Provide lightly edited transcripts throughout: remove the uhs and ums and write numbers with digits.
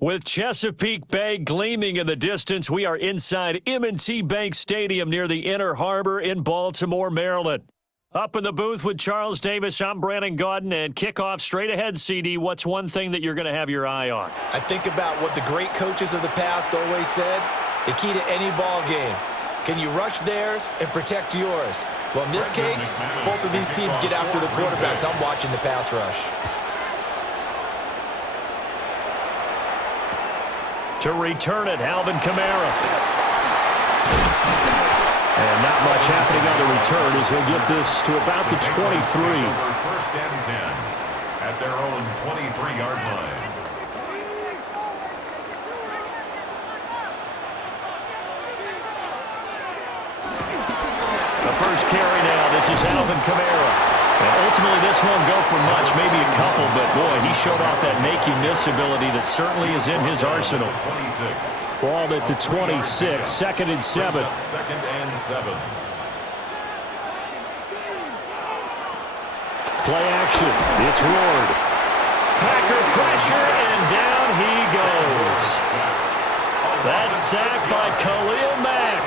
With Chesapeake Bay gleaming in the distance, we are inside M&T Bank Stadium near the Inner Harbor in Baltimore, Maryland. Up in the booth with Charles Davis, I'm Brandon Gaudin, and kickoff straight ahead, CD. What's one thing that you're going to have your eye on? I think about what the great coaches of the past always said. The key to any ball game. Can you rush theirs and protect yours? Well, in this case, both of these teams get after the quarterbacks. I'm watching the pass rush. To return it, Alvin Kamara. And not much happening on the return as he'll get this to about the 23. First and 10 at their own 23-yard line. The first carry now. This is Alvin Kamara. And ultimately, this won't go for much, maybe a couple, but boy, he showed off that make-you-miss ability that certainly is in his arsenal. Balled at the 26, second and 7. Second and 7. Play action. It's Ward. Packer pressure, and down he goes. That's sacked by Khalil Mack.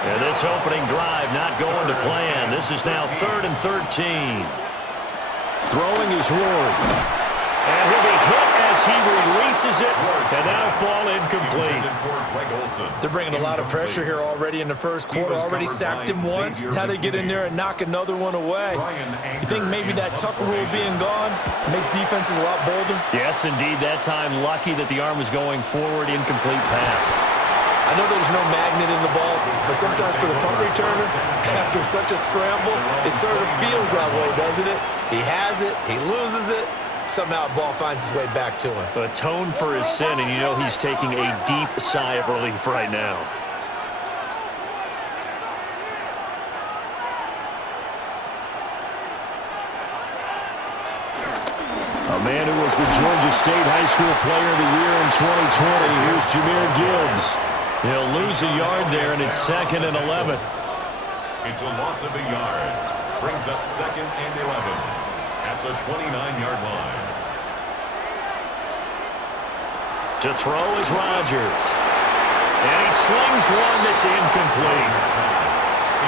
And this opening drive not going to plan. This is now 3rd and 13. Throwing is Ward. And he'll be hit as he releases it, and that'll fall incomplete. They're bringing a lot of pressure here already in the first quarter. Already sacked him once. Now they get in there and knock another one away. You think maybe that Tucker rule being gone makes defenses a lot bolder? Yes, indeed. That time, lucky that the arm was going forward, incomplete pass. I know there's no magnet in the ball, but sometimes for the punt returner, after such a scramble, it sort of feels that way, doesn't it? He has it, he loses it, somehow the ball finds its way back to him. Atone for his sin, and you know he's taking a deep sigh of relief right now. A man who was the Georgia State High School Player of the Year in 2020, here's Jahmyr Gibbs. He'll lose a yard there, and it's 2nd and 11. It's a loss of a yard. Brings up 2nd and 11 at the 29-yard line. To throw is Rodgers. And he slings one that's incomplete.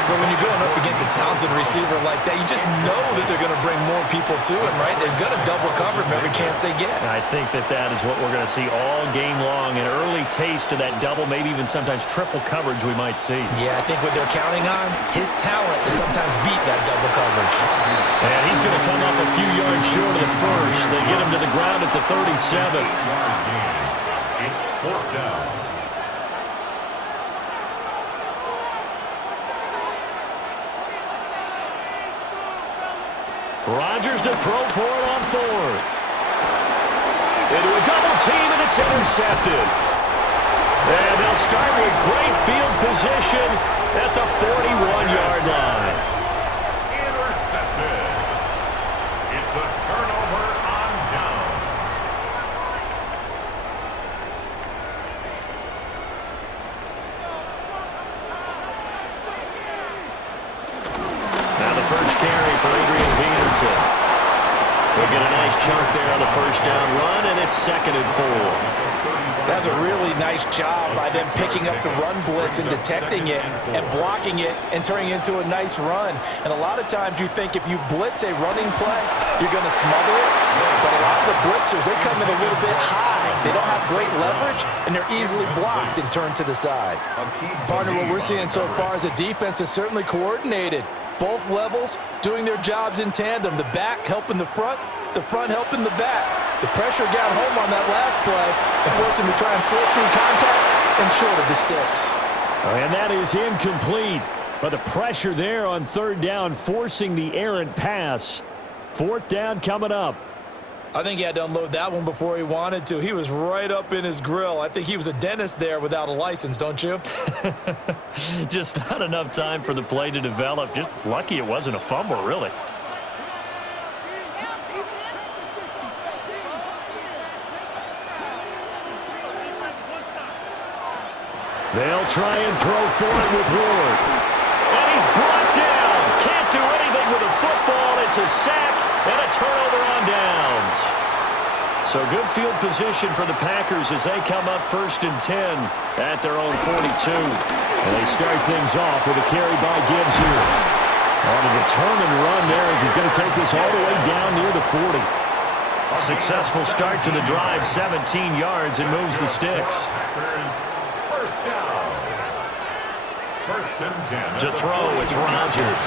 But when you're going up against a talented receiver like that, you just know that they're going to bring more people to him, right? They're going to double cover him every chance they get. I think that is what we're going to see all game long. An early taste of that double, maybe even sometimes triple coverage we might see. Yeah, I think what they're counting on, his talent to sometimes beat that double coverage. And he's going to come up a few yards short of the first. They get him to the ground at the 37. It's 4th down. Rodgers to throw for it on 4th. Into a double team, and it's intercepted. And they'll start with great field position at the 41-yard line. Intercepted. It's a turnover on downs. Now the first carry for Adrian Peterson. He'll get a nice chunk there on the first down run, and it's 2nd and 4. That's a really nice job by them picking up the run blitz and detecting it and blocking it and turning it into a nice run. And a lot of times you think if you blitz a running play, you're going to smother it. But a lot of the blitzers, they come in a little bit high. They don't have great leverage, and they're easily blocked and turned to the side. Partner, what we're seeing so far is the defense is certainly coordinated. Both levels doing their jobs in tandem. The back helping the front helping the back. The pressure got home on that last play and forced him to try and throw through contact and short of the sticks. And that is incomplete. But the pressure there on 3rd down, forcing the errant pass. 4th down coming up. I think he had to unload that one before he wanted to. He was right up in his grill. I think he was a dentist there without a license, don't you? Just not enough time for the play to develop. Just lucky it wasn't a fumble, really. They'll try and throw for it with Ward. And he's brought down. Can't do anything with a football. It's a sack and a turnover on downs. So good field position for the Packers as they come up 1st and 10 at their own 42. And they start things off with a carry by Gibbs here. On a determined run there as he's going to take this all the way down near the 40. Successful start to the drive, 17 yards, and moves the sticks. Packers, first down. 1st and 10. To throw, it's Rodgers.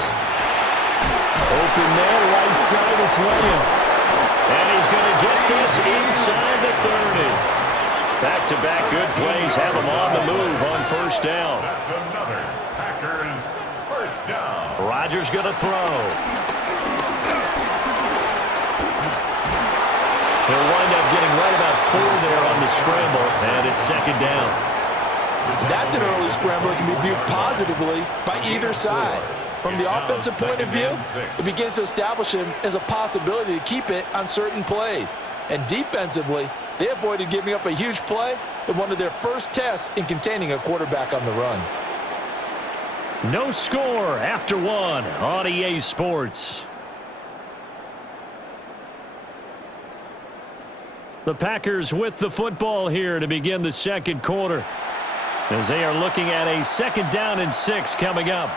Open man, right side, it's Lamb. And he's going to get this inside the 30. Back-to-back good plays have him on the move on 1st down. That's another Packers first down. Rodgers going to throw. He'll wind up getting right about 4 there on the scramble, and it's 2nd down. That's an early scramble that can be viewed positively by either side. From the offensive point of view, it begins to establish him as a possibility to keep it on certain plays. And defensively, they avoided giving up a huge play in one of their first tests in containing a quarterback on the run. No score after 1 on EA Sports. The Packers with the football here to begin the 2nd quarter, as they are looking at a 2nd down and 6 coming up.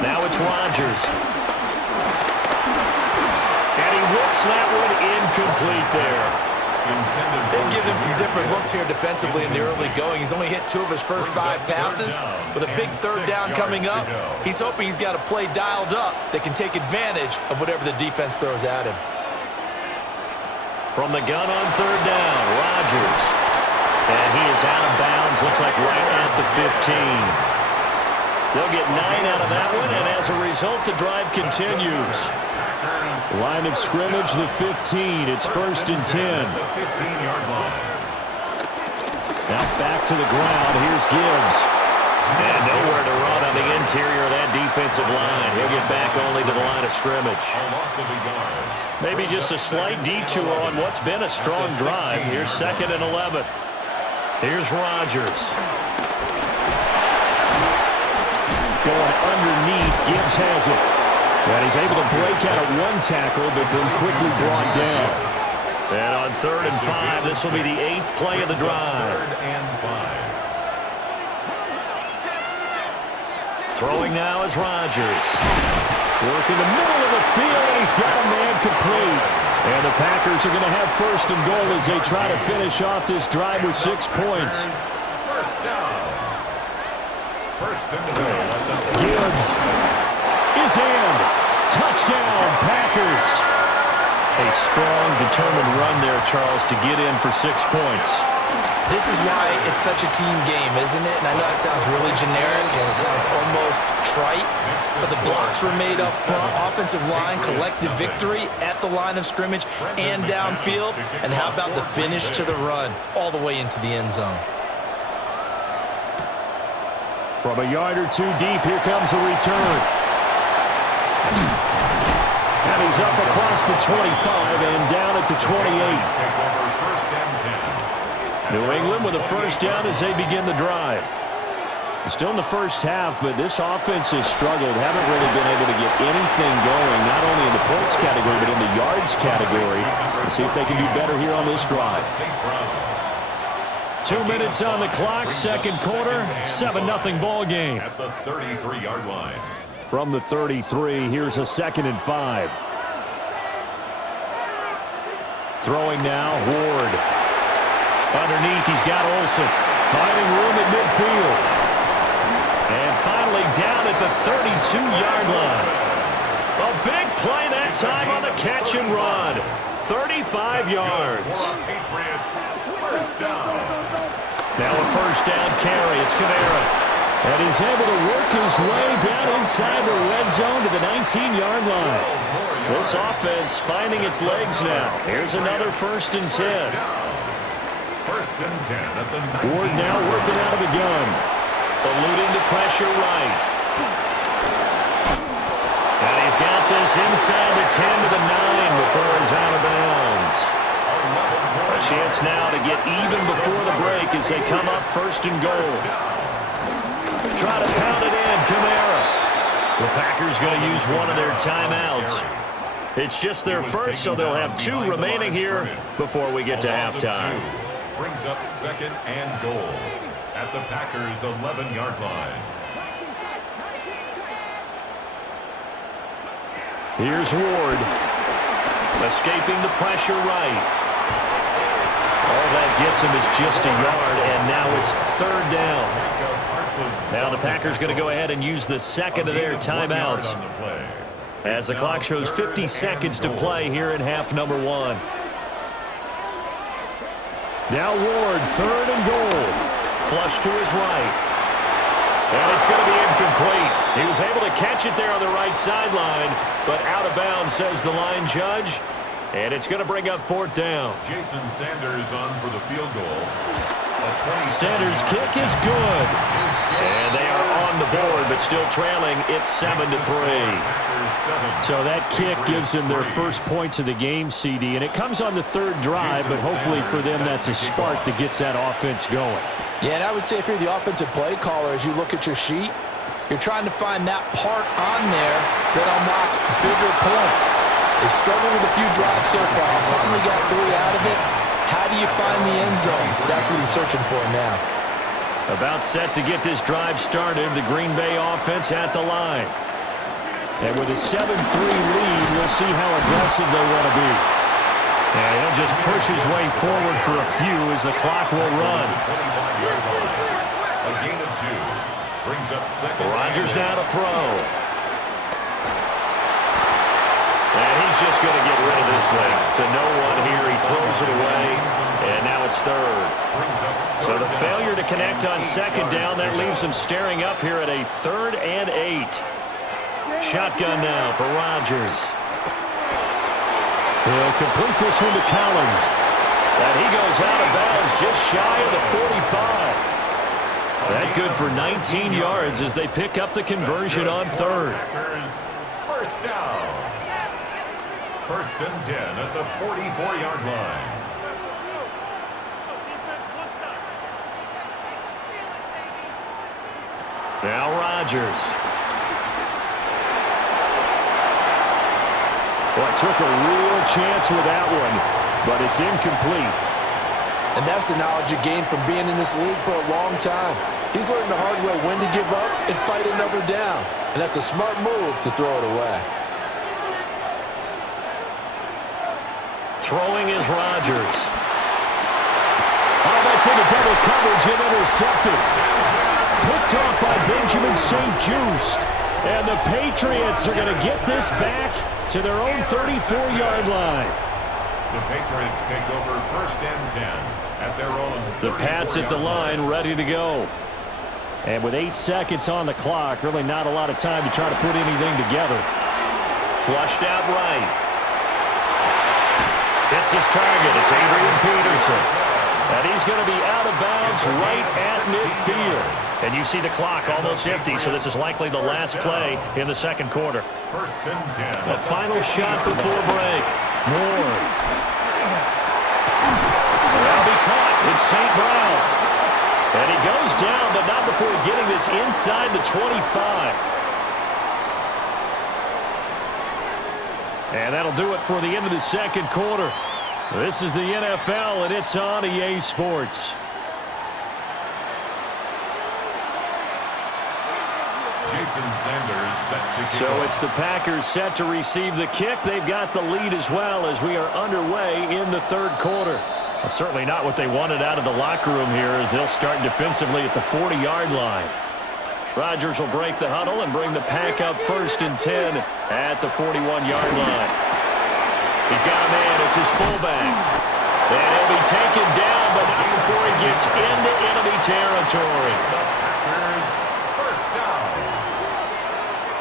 Now it's Rodgers. And he whips that one incomplete there. They've given him some different looks here defensively in the early going. He's only hit 2 of his first 5 passes. With a big 3rd down coming up, he's hoping he's got a play dialed up that can take advantage of whatever the defense throws at him. From the gun on 3rd down, Rodgers. And he is out of bounds, looks like right at the 15. They'll get 9 out of that one, and as a result, the drive continues. Line of scrimmage, the 15. It's 1st and 10. Now back to the ground. Here's Gibbs. And nowhere to run on the interior of that defensive line. He'll get back only to the line of scrimmage. Maybe just a slight detour on what's been a strong drive. Here's 2nd and 11. Here's Rodgers. Going underneath, Gibbs has it. And he's able to break out of 1 tackle, but then quickly brought down. And on 3rd and 5, this will be the 8th play of the drive. 3rd and 5. Throwing now is Rodgers. Work in the middle of the field, and he's got a man complete. And the Packers are going to have 1st and goal as they try to finish off this drive with 6 points. First down. 1st and goal. Gibbs is in. Touchdown, Packers. A strong, determined run there, Charles, to get in for 6 points. This is why it's such a team game, isn't it? And I know it sounds really generic and it sounds almost trite, but the blocks were made up front, offensive line, collective victory at the line of scrimmage and downfield. And how about the finish to the run all the way into the end zone? From a yard or 2 deep, here comes a return. And he's up across the 25 and down at the 28. New England with a 1st down as they begin the drive. Still in the first half, but this offense has struggled. Haven't really been able to get anything going, not only in the points category, but in the yards category. Let's see if they can do better here on this drive. 2 minutes on the clock, 2nd quarter, 7-0 ball game. At the 33-yard line. From the 33, here's a 2nd and 5. Throwing now, Ward. Underneath, he's got Olsen. Finding room at midfield. And finally down at the 32-yard line. A big play that time on the catch and run. 35 yards. First down. Now a 1st down carry. It's Kamara. And he's able to work his way down inside the red zone to the 19-yard line. This offense finding its legs now. Here's another 1st and 10. 1st and 10 at the 19. Ward now working out of the gun. Eluding the pressure right. And he's got this inside the 10 to the 9 before he's out of bounds. A chance now to get even before the break as they come up first and goal. Try to pound it in, Kamara. The Packers going to use one of their timeouts. It's just their first, so they'll have 2 remaining here before we get to halftime. Brings up second and goal at the Packers' 11-yard line. Here's Ward. Escaping the pressure right. All that gets him is just a yard, and now it's 3rd down. Now the Packers going to go ahead and use the second of their timeouts as the clock shows 50 seconds to play here in half number 1. Now Ward, 3rd and goal. Flush to his right. And it's going to be incomplete. He was able to catch it there on the right sideline, but out of bounds, says the line judge. And it's going to bring up 4th down. Jason Sanders on for the field goal. Sanders' kick is good. And they are on the board, but still trailing. It's 7-3. So that kick gives them their first points of the game, CD. And it comes on the 3rd drive, but hopefully for them that's a spark that gets that offense going. Yeah, and I would say if you're the offensive play caller, as you look at your sheet, you're trying to find that part on there that unlocks bigger points. They struggled with a few drives so far. Finally got 3 out of it. How do you find the end zone? That's what he's searching for now. About set to get this drive started. The Green Bay offense at the line. And with a 7-3 lead, we'll see how aggressive they want to be. And he'll just push his way forward for a few as the clock will run. A gain of 2. Brings up second. Rodgers now to throw. And he's just going to get rid of this thing. To no one here. He throws it away. And now it's 3rd. So the failure to connect on 2nd down, that leaves him staring up here at a 3rd and 8. Shotgun now for Rodgers. He'll complete this one to Collins. And he goes out of bounds just shy of the 45. That good for 19 yards as they pick up the conversion on 3rd. First down. 1st and 10 at the 44-yard line. Now Rodgers. Well, took a real chance with that one, but it's incomplete. And that's the knowledge you gain from being in this league for a long time. He's learned the hard way when to give up and fight another down. And that's a smart move to throw it away. Throwing is Rodgers. Oh, that's into double coverage and intercepted. Picked off by Benjamin St-Juste. And the Patriots are going to get this back to their own 34-yard line. The Patriots take over 1st and 10 at their own. The Pats at the line ready to go. And with 8 seconds on the clock, really not a lot of time to try to put anything together. Flushed out right. Hits his target. It's Adrian Peterson. And he's going to be out of bounds right at midfield. And you see the clock almost empty, so this is likely the last play in the 2nd quarter. 1st and 10. The final shot before break. Moore. That'll be caught. It's St. Brown. And he goes down, but not before getting this inside the 25. And that'll do it for the end of the 2nd quarter. This is the NFL, and it's on EA Sports. Jason Sanders set to kick So off. it's the Packers set to receive the kick. They've got the lead as well as we are underway in the 3rd quarter. Well, certainly not what they wanted out of the locker room here as they'll start defensively at the 40-yard line. Rodgers will break the huddle and bring the Pack up 1st and 10 at the 41-yard line. He's got a man. It's his fullback. And he'll be taken down, but not before he gets into enemy territory. Packers first down.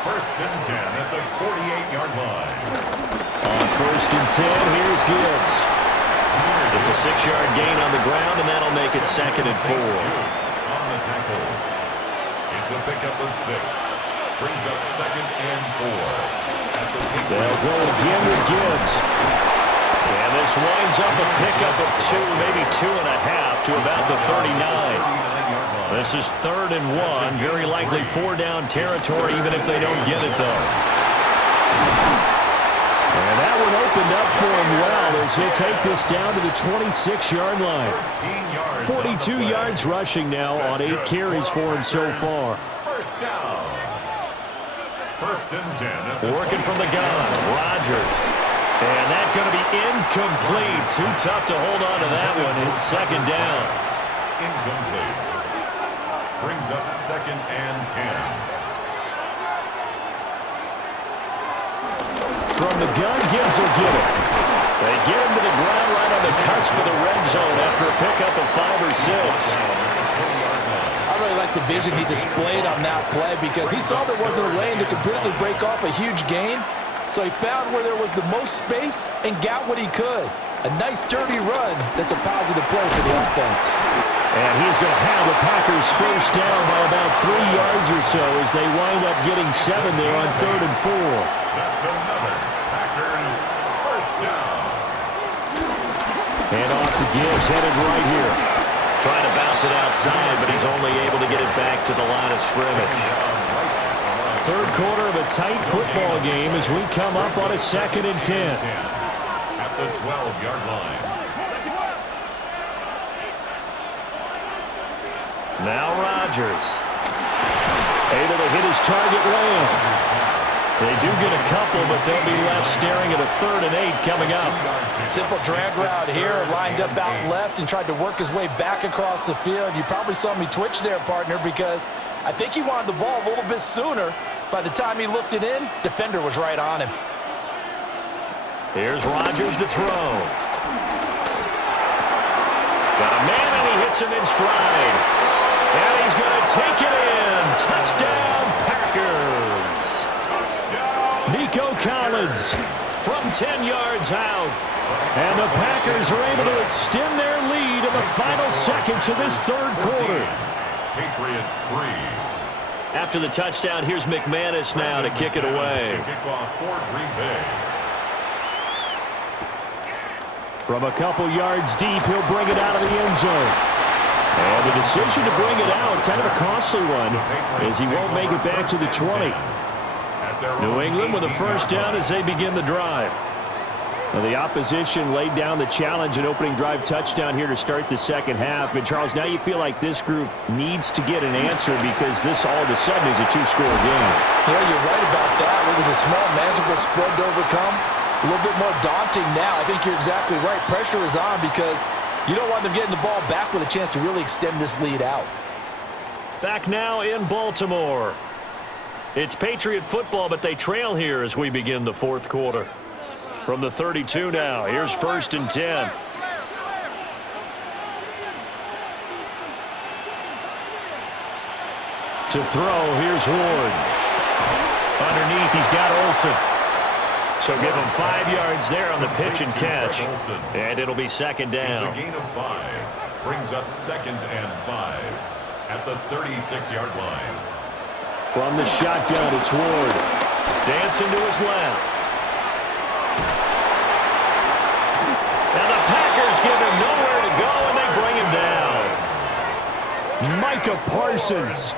1st and 10 at the 48-yard line. On 1st and 10, here's Gibbs. It's a 6-yard gain on the ground, and that'll make it 2nd and 4. On the tackle. It's a pickup of 6. Brings up 2nd and 4. They'll go again with Gibbs. And this winds up a pickup of 2, maybe 2.5 to about the 39. This is 3rd and 1. Very likely 4-down territory, even if they don't get it, though. And that one opened up for him well as he'll take this down to the 26-yard line. 42 yards rushing now on 8 carries for him so far. First down. 1st and 10. Working from the gun, Rodgers. And that's going to be incomplete. Too tough to hold on to that one. It's 2nd down. Incomplete. Brings up 2nd and 10. From the gun, Gibbs will get it. They get him to the ground right on the cusp of the red zone after a pickup of 5 or 6. I really like the vision he displayed on that play because he saw there wasn't a lane to completely break off a huge gain. So he found where there was the most space and got what he could. A nice, dirty run that's a positive play for the offense. And he's going to have the Packers first down by about 3 yards or so as they wind up getting 7 there on 3rd and 4. That's another Packers first down. And off to Gibbs, headed right here. Trying to bounce it outside, but he's only able to get it back to the line of scrimmage. 3rd quarter of a tight football game as we come up on a 2nd and 10. At the 12-yard line. Now Rodgers. Able to hit his target Lamb. They do get a couple, but they'll be left staring at a 3rd and 8 coming up. Simple drag route here, lined up out left and tried to work his way back across the field. You probably saw me twitch there, partner, because I think he wanted the ball a little bit sooner. By the time he looked it in, defender was right on him. Here's Rodgers to throw. Got a man, and he hits him in stride. And he's going to take it in. Touchdown, Packers. Nico Collins from 10 yards out. And the Packers are able to extend their lead in the final seconds of this 3rd quarter. Patriots 3. After the touchdown, here's McManus now to kick it away. Kickoff for Green Bay. From a couple yards deep, he'll bring it out of the end zone. And the decision to bring it out, kind of a costly one, as he won't make it back to the 20. New England with a first down as they begin the drive. Now the opposition laid down the challenge and opening drive touchdown here to start the 2nd half. And, Charles, now you feel like this group needs to get an answer because this all of a sudden is a 2-score game. Yeah, you're right about that. It was a small, manageable spread to overcome. A little bit more daunting now. I think you're exactly right. Pressure is on because you don't want them getting the ball back with a chance to really extend this lead out. Back now in Baltimore. It's Patriot football, but they trail here as we begin the 4th quarter. From the 32 now, here's 1st and 10. To throw, here's Ward. Underneath, he's got Olsen. So give him 5 yards there on the pitch and catch. And it'll be 2nd down. It's a gain of 5. Brings up 2nd and 5 at the 36-yard line. From the shotgun, it's Ward. Dancing to his left. And the Packers give him nowhere to go, and they bring him down. Micah Parsons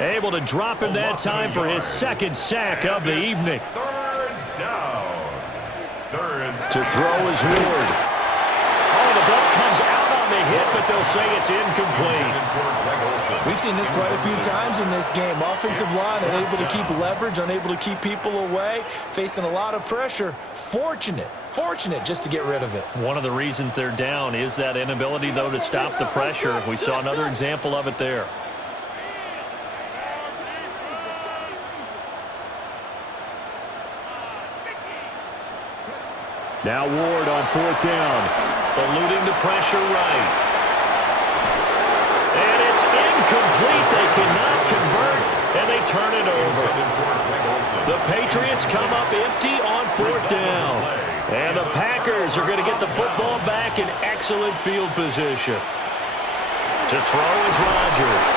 able to drop him that time for his 2nd sack of the evening. 3rd down. 3rd. To throw is Ward. Oh, the ball comes out on the hit, but they'll say it's incomplete. We've seen this quite a few times in this game. Offensive line unable to keep leverage, unable to keep people away, facing a lot of pressure. Fortunate just to get rid of it. One of the reasons they're down is that inability, though, to stop the pressure. We saw another example of it there. Now Ward on 4th down. Eluding the pressure right. And it's incomplete. They cannot convert, and they turn it over. The Patriots come up empty on 4th down. And the Packers are going to get the football back in excellent field position. To throw is Rodgers.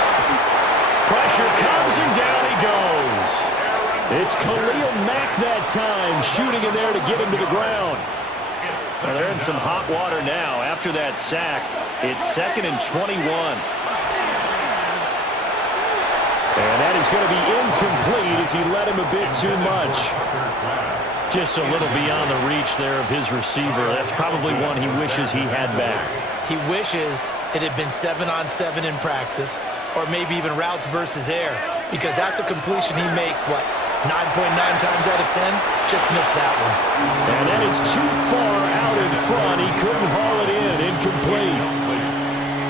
Pressure comes, and down he goes. It's Khalil Mack that time, shooting in there to get him to the ground. Well, they're in some hot water now. After that sack, it's 2nd and 21. And that is going to be incomplete as he led him a bit too much. Just a little beyond the reach there of his receiver. That's probably one he wishes he had back. He wishes it had been 7-on-7 in practice, or maybe even routes versus air, because that's a completion he makes, 9.9 times out of 10? Just missed that one. And that is too far out in front. He couldn't haul it in. Incomplete.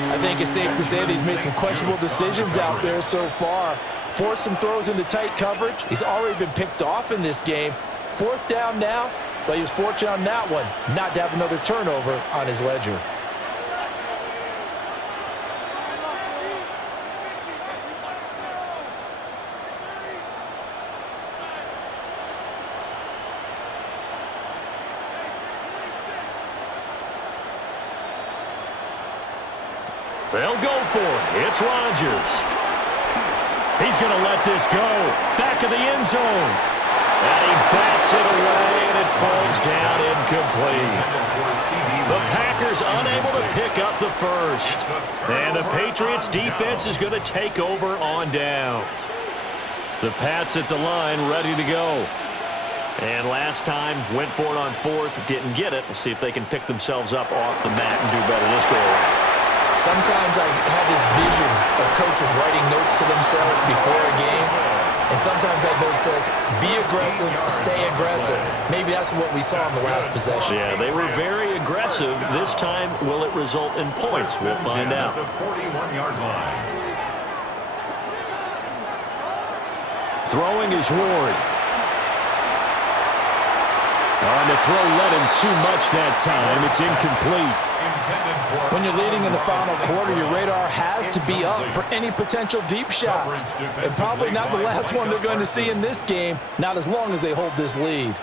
I think it's safe to say that he's made some questionable decisions out there so far. Forced some throws into tight coverage. He's already been picked off in this game. 4th down now, but he was fortunate on that one not to have another turnover on his ledger. They'll go for it. It's Rodgers. He's going to let this go. Back of the end zone. And he bats it away, and it falls down incomplete. The Packers unable to pick up the first. And the Patriots defense is going to take over on downs. The Pats at the line ready to go. And last time, went for it on 4th, didn't get it. We'll see if they can pick themselves up off the mat and do better this go around. Sometimes I have this vision of coaches writing notes to themselves before a game, and sometimes that note says, be aggressive, stay aggressive. Maybe that's what we saw in the last possession. Yeah, they were very aggressive. This time, will it result in points? We'll find out. The 41-yard line. Throwing is Ward. On the throw, led him too much that time. It's incomplete. When you're leading in the final quarter, your radar has to be up for any potential deep shots. And probably not the last one they're going to see in this game, not as long as they hold this lead.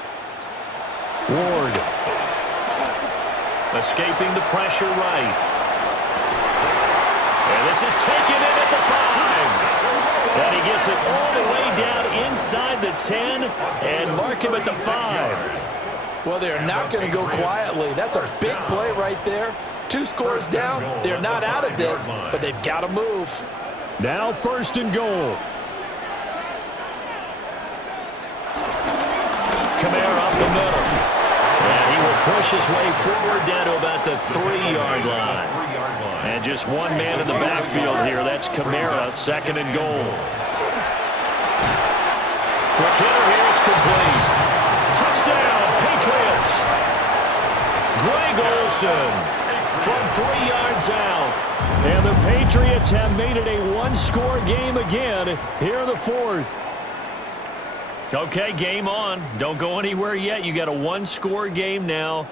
Ward. Escaping the pressure right. And this is taken in at the 5. And he gets it all the way down inside the 10 and mark him at the 5. Well, they're not going to go quietly. That's a big play right there. 2 scores down. They're not out of this, but they've got to move. Now 1st and goal. Kamara up the middle. And he will push his way forward down to about the 3-yard line. And just one man in the backfield here. That's Kamara, 2nd and goal. Quick hitter here. It's complete. Touchdown, Patriots. Greg Olsen from 3 yards out. And the Patriots have made it a 1-score game again here in the 4th. Okay, game on. Don't go anywhere yet. You got a 1-score game now.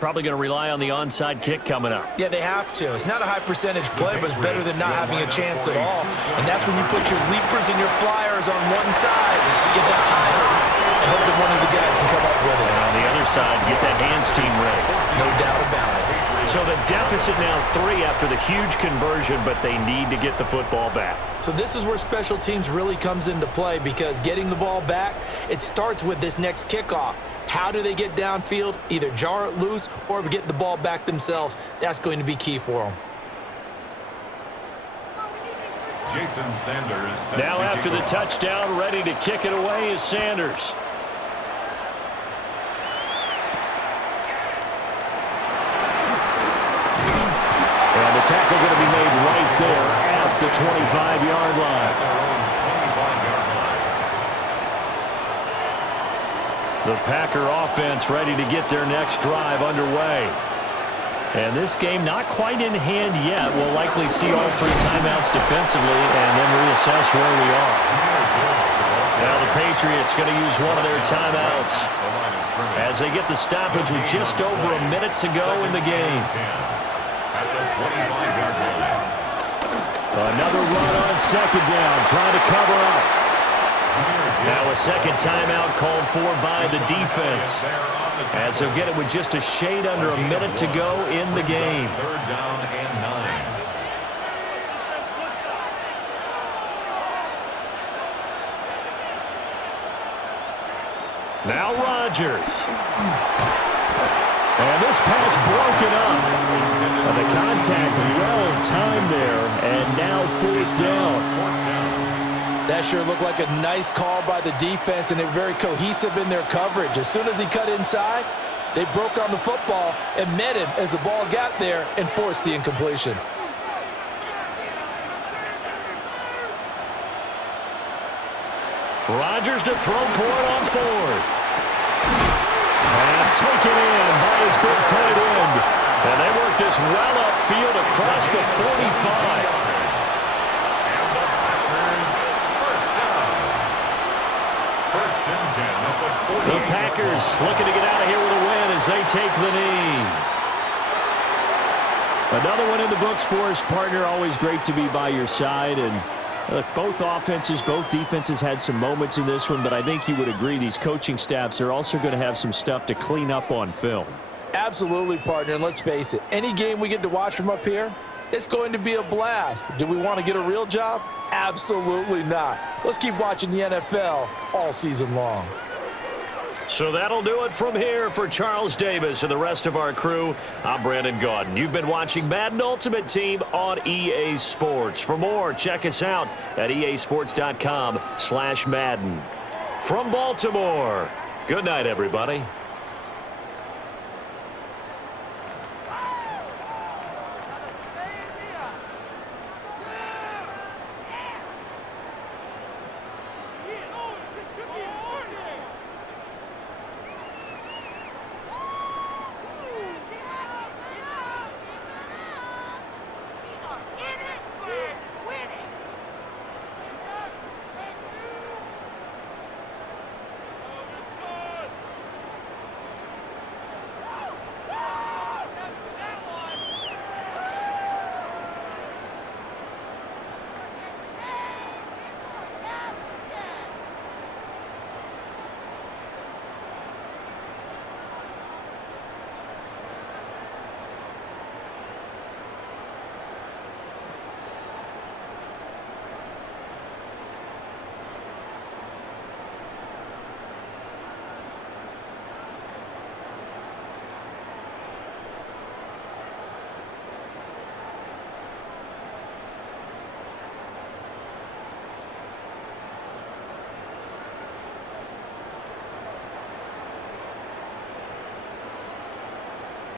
Probably going to rely on the onside kick coming up. Yeah, they have to. It's not a high-percentage play, but it's better than not having a chance at all. And that's when you put your leapers and your flyers on one side, get that high hop, and hope that one of the guys can come up with it. And on the other side, get that hands team ready. No doubt about it. So the deficit now 3 after the huge conversion, but they need to get the football back. So this is where special teams really comes into play, because getting the ball back, it starts with this next kickoff. How do they get downfield? Either jar it loose or get the ball back themselves. That's going to be key for them. Jason Sanders. Now after the touchdown, ready to kick it away is Sanders. And the tackle going to be made right there at the 25-yard line. The Packer offense ready to get their next drive underway. And this game not quite in hand yet. We'll likely see all 3 timeouts defensively and then reassess where we are. Now the Patriots going to use one of their timeouts as they get the stoppage with just over a minute to go in the game. Another run on 2nd down, trying to cover up. Now a second timeout called for by the defense, as they'll get it with just a shade under a minute to go in the game. 3rd down and 9. Now Rodgers. And this pass broken up. And the contact well timed there, and now fourth down. That sure looked like a nice call by the defense, and they're very cohesive in their coverage. As soon as he cut inside, they broke on the football and met him as the ball got there and forced the incompletion. Rodgers to throw for it on fourth. Pass taken in by his big tight end. And they work this well upfield across the 45. The Packers looking to get out of here with a win as they take the knee. Another one in the books for us, partner. Always great to be by your side. And look, both offenses, both defenses had some moments in this one, but I think you would agree these coaching staffs are also going to have some stuff to clean up on film. Absolutely, partner, and let's face it, any game we get to watch from up here, it's going to be a blast. Do we want to get a real job? Absolutely not. Let's keep watching the NFL all season long. So that'll do it from here for Charles Davis and the rest of our crew. I'm Brandon Gaudin. You've been watching Madden Ultimate Team on EA Sports. For more, check us out at easports.com/Madden. From Baltimore, good night, everybody.